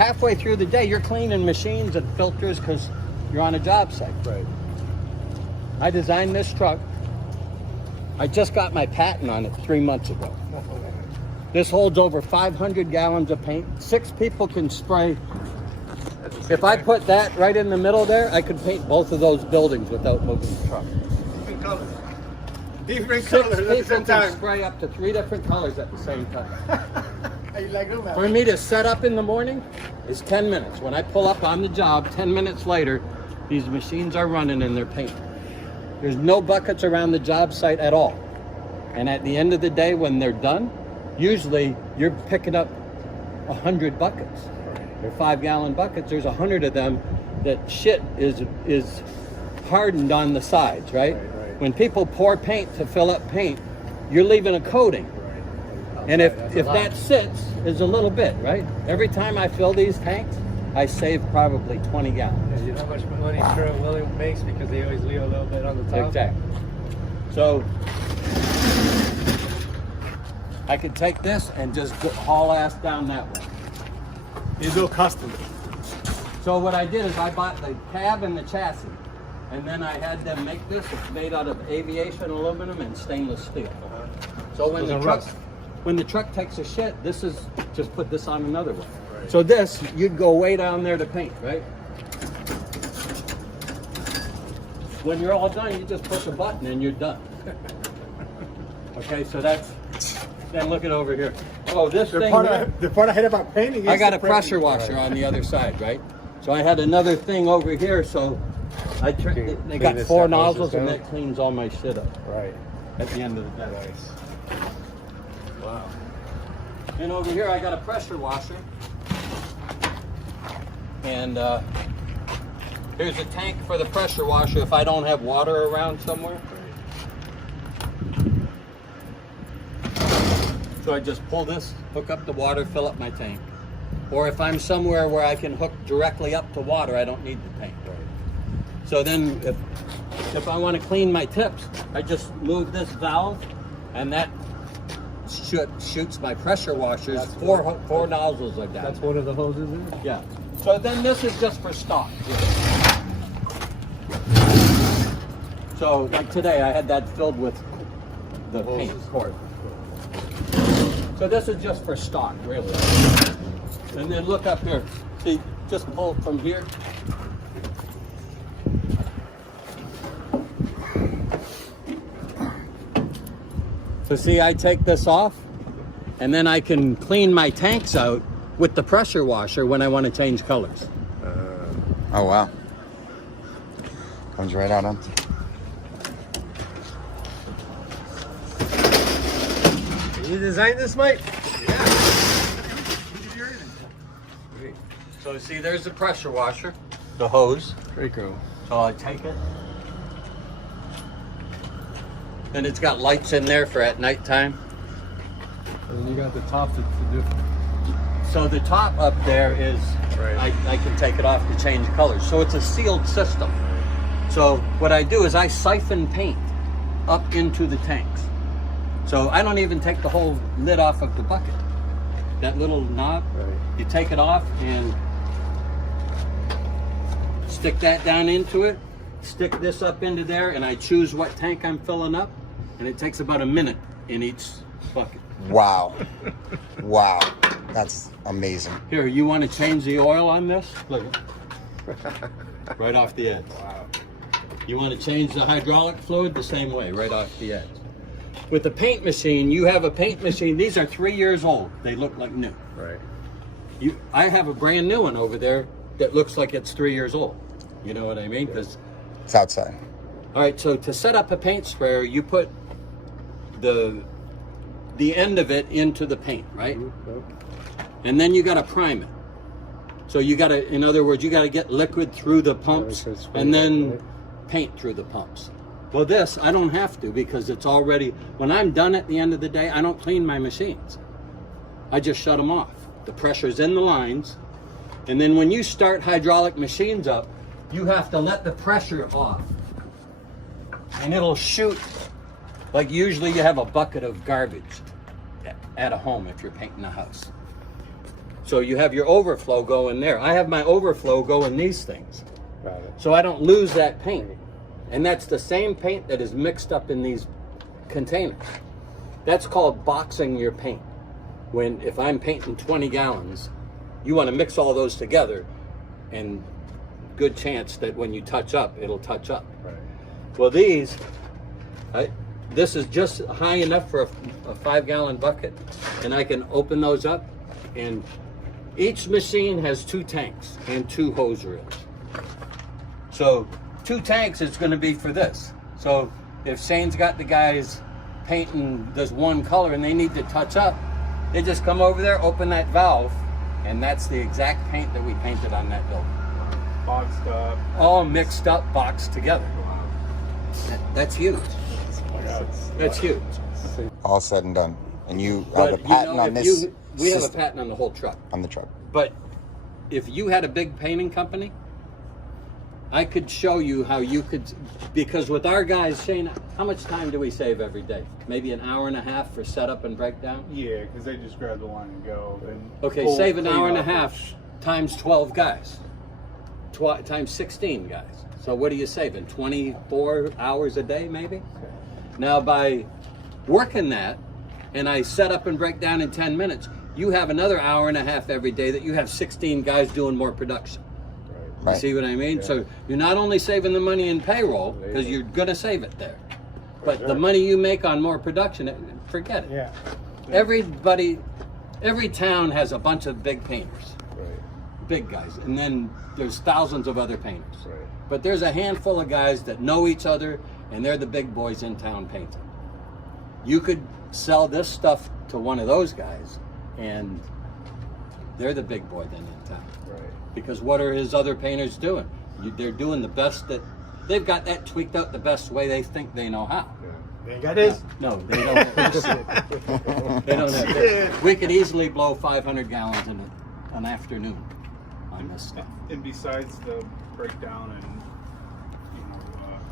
halfway through the day, you're cleaning machines and filters because you're on a job site. Right. I designed this truck. I just got my patent on it 3 months ago. This holds over 500 gallons of paint. 6 people can spray. If I put that right in the middle there, I could paint both of those buildings without moving the truck. Different colors. Different 6 colors at the people same can time. spray up to 3 different colors at the same time. How you like them? For me to set up in the morning is 10 minutes. When I pull up on the job, 10 minutes later, these machines are running and they're painting. There's no buckets around the job site at all. And at the end of the day, when they're done, usually you're picking up 100 buckets. They're 5-gallon buckets. There's 100 of them that shit is hardened on the sides, right? Right. When people pour paint to fill up paint, you're leaving a coating. And if that sits, is a little bit, right? Every time I fill these tanks, I save probably 20 gallons. Yeah, you know how much money Sherwin-Williams makes because they always leave a little bit on the top? Exactly. So I could take this and just haul ass down that way. You do custom. So what I did is I bought the cab and the chassis, and then I had them make this. It's made out of aviation aluminum and stainless steel. So when the truck takes a shit, this is just put this on another one. Right. So this, you'd go way down there to paint, right? When you're all done, you just push a button and you're done. Okay, so that's, then look at over here. Oh, this thing here, The part I hate about painting is I got the a pressure washer on the other side, right? So I had another thing over here, so they Clean got this 4 up, nozzles down. and that cleans all my shit up Right. at the end of the day. Nice. Wow. And over here I got a pressure washer. And here's a tank for the pressure washer if I don't have water around somewhere. So I just pull this, hook up the water, fill up my tank. Or if I'm somewhere where I can hook directly up to water, I don't need the tank. So then if I want to clean my tips, I just move this valve and that shoots my pressure washers. Four nozzles are down. That's one of the hoses in it? Yeah. So then this is just for stock. So like today I had that filled with the paint quart. So this is just for stock, really. And then look up here. See, just pull it from here. So see, I take this off and then I can clean my tanks out with the pressure washer when I want to change colors. Oh, wow. Comes right out empty. You designed this, Mike? So see, there's the pressure washer, the hose. Very cool. So I take it. And it's got lights in there for at nighttime. And you got the top to do. So the top up there is, Right. I can take it off to change colors. So it's a sealed system. So what I do is I siphon paint up into the tanks. So I don't even take the whole lid off of the bucket. That little knob, Right. you take it off and stick that down into it, stick this up into there, and I choose what tank I'm filling up, and it takes about a minute in each bucket. Wow. Wow. That's amazing. Here, you want to change the oil on this? Look. Right off the edge. Wow. You want to change the hydraulic fluid? The same way, right off the edge. With the paint machine, you have a paint machine. These are 3 years old. They look like new. Right. I have a brand new one over there that looks like it's 3 years old. You know what I mean? 'Cause It's outside. all right, so to set up a paint sprayer, you put the end of it into the paint, right? And then you got to prime it. So you got to, in other words, you got to get liquid through the pumps so it's sprayed and up, then right? paint through the pumps. Well, this, I don't have to because it's already, when I'm done at the end of the day, I don't clean my machines. I just shut them off. The pressure's in the lines. And then when you start hydraulic machines up, you have to let the pressure off. And it'll shoot, like usually you have a bucket of garbage at a home if you're painting a house. So you have your overflow go in there. I have my overflow go in these things. Got it. So I don't lose that paint. And that's the same paint that is mixed up in these containers. That's called boxing your paint. If I'm painting 20 gallons, you want to mix all those together, and good chance that when you touch up, it'll touch up. Right. Well, this is just high enough for a 5-gallon bucket, and I can open those up, and each machine has 2 tanks and 2 hose reels. So 2 tanks is going to be for this. So if Shane's got the guys painting this one color and they need to touch up, they just come over there, open that valve, and that's the exact paint that we painted on that building. Boxed up. All mixed up, boxed together. That's huge. That's huge. All said and done. And you have But a patent on this we have a system patent on the whole truck. on the truck. But if you had a big painting company, I could show you how you could, because with our guys, Shane, how much time do we save every day? Maybe an hour and a half for setup and breakdown? Yeah, because they just grab the line and go. And Okay, pull save an clean hour and a up. half times 12 guys, times 16 guys. So what are you saving? 24 hours a day, maybe? Now, by working that, and I set up and break down in 10 minutes, you have another hour and a half every day that you have 16 guys doing more production. You Right. see what I mean? So you're not only saving the money in payroll, because you're going to save it there, but the money you make on more production, forget it. Yeah. Every town has a bunch of big painters, Right. big guys, and then there's thousands of other painters. Right. But there's a handful of guys that know each other, and they're the big boys in town painting. You could sell this stuff to one of those guys, and they're the big boy then in town. Right. Because what are his other painters doing? They're doing the best that they've got that tweaked out the best way they think they know how. They got his. No, they don't. They don't have this. We could easily blow 500 gallons in an afternoon on this stuff. And besides the breakdown and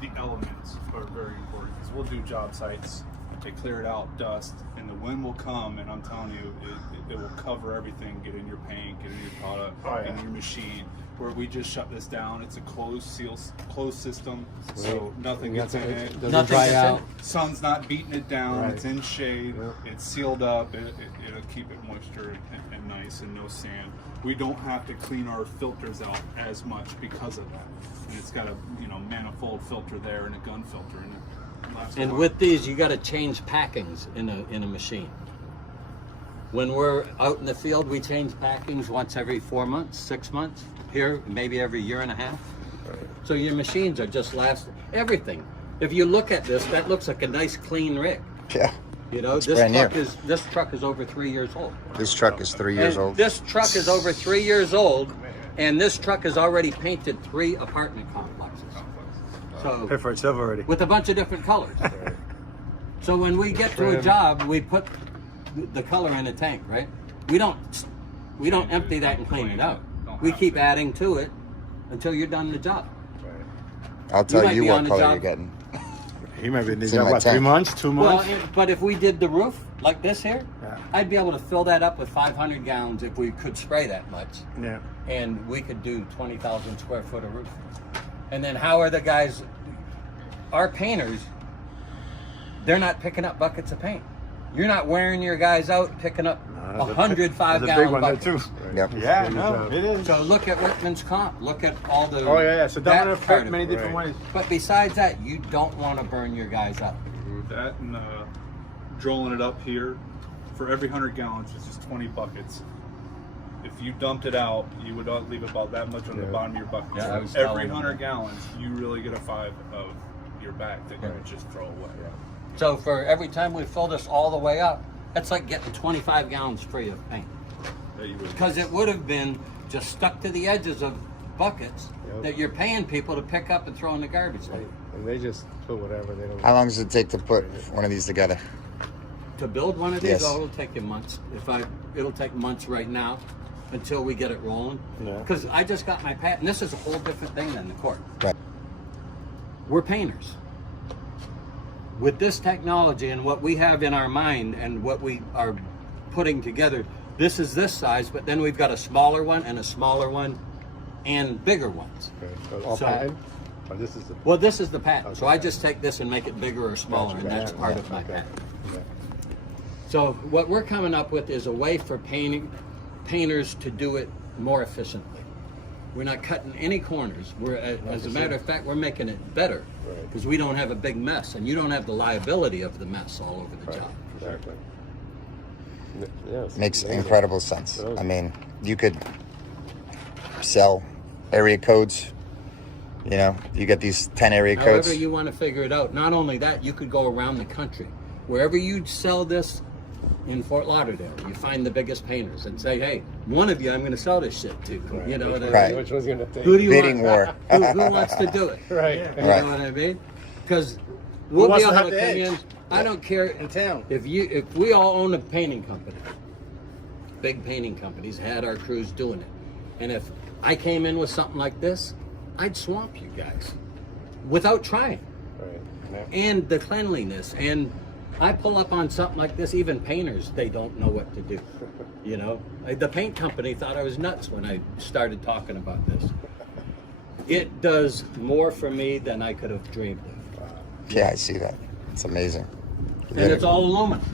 the elements are very important because we'll do job sites, they clear it out, dust, and the wind will come, and I'm telling you, it will cover everything, get in your paint, get in your product, in your machine. Where we just shut this down, it's a closed system, so nothing gets in it. Nothing dry gets out. in. Sun's not beating it down. Right. It's in shade. It's sealed up. It'll keep it moisture and nice and no sand. We don't have to clean our filters out as much because of that. And it's got a manifold filter there and a gun filter in it. And with these, you got to change packings in a machine. When we're out in the field, we change packings once every 4 months, 6 months. Here, maybe every year and a half. So your machines are just lasting. Everything. If you look at this, that looks like a nice clean rig. Yeah. You know, It's brand new. this truck is over 3 years old. This truck is 3 years And old. This truck is over 3 years old, and this truck has already painted 3 apartment complexes. So Pay for itself already. with a bunch of different colors. So when we get to a job, we put the color in a tank, right? We don't empty that and clean it out. We keep adding to it until you're done the job. I'll tell might you be what on the color job. you're getting. He might be in the It's in job, my what, 3 tank. months, 2 Well, months? but if we did the roof like this here, Yeah. I'd be able to fill that up with 500 gallons if we could spray that much. Yeah. And we could do 20,000 square foot of roof. And then how are the guys, our painters, they're not picking up buckets of paint. You're not wearing your guys out picking up 100 There's a big 5-gallon one there buckets. too. Yep. Yeah, no, it is. So look at Workman's Comp. Look at all the. Oh yeah, so that done in part of many it. different ways. But besides that, you don't want to burn your guys out. That and drilling it up here, for every 100 gallons, it's just 20 buckets. If you dumped it out, you would leave about that much on the bottom of your bucket. Yeah, I was Every telling 100 you. gallons, you really get a 5 of your back that you would just throw away. So for every time we fill this all the way up, that's like getting 25 gallons free of paint. That you would- Because it would have been just stuck to the edges of buckets that you're paying people to pick up and throw in the garbage can. And they just put whatever they don't. How long does it take to put one of these together? To build one of these, Yes. oh, it'll take you months. It'll take months right now until we get it rolling. Yeah. Because I just got my patent. This is a whole different thing than the court. Right. We're painters. With this technology and what we have in our mind and what we are putting together, This is this size, but then we've got a smaller one and a smaller one and bigger ones. Okay. So all So- patent? Or this is the. Well, this is the patent. So Okay. I just take this and make it bigger or smaller, Gotcha. and that's Yeah, part yeah, of my okay. patent. Yeah. So what we're coming up with is a way for painters to do it more efficiently. We're not cutting any corners. We're, as a matter of fact, we're making it better Right. because we don't have a big mess, and you don't have the liability of the mess all over the Right. job. Exactly. Yeah, it's Makes amazing. incredible sense. Really? I mean, you could sell area codes. You know, you get these 10 area codes. However you want to figure it out. Not only that, you could go around the country. Wherever you sell this in Fort Lauderdale, you find the biggest painters and say, hey, one of you I'm going to sell this shit to. Right. You know what I mean? Right. Which one's gonna take? Who do you Bidding want? war. Who wants to do it? Right. You Right. know what I mean? Because we'll wants be to able have to the come edge? in. I don't care In town. if we all own a painting company. Big painting companies had our crews doing it, and if I came in with something like this, I'd swamp you guys without trying. Right. Yeah. And the cleanliness, and I pull up on something like this, even painters, they don't know what to do. You know, the paint company thought I was nuts when I started talking about this. It does more for me than I could have dreamed of. Yeah, I see that. It's amazing. You And did it's it. all aluminum.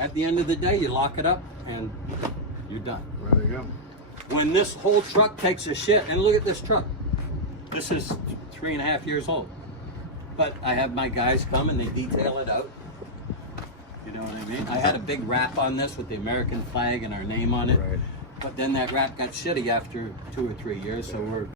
At the end of the day, you lock it up and you're done. There you go. When this whole truck takes a shit, and look at this truck. This is 3.5 years old. But I have my guys come and they detail it out. You know what I mean? I had a big wrap on this with the American flag and our name on it. Right. But then that wrap got shitty after 2 or 3 years, so we're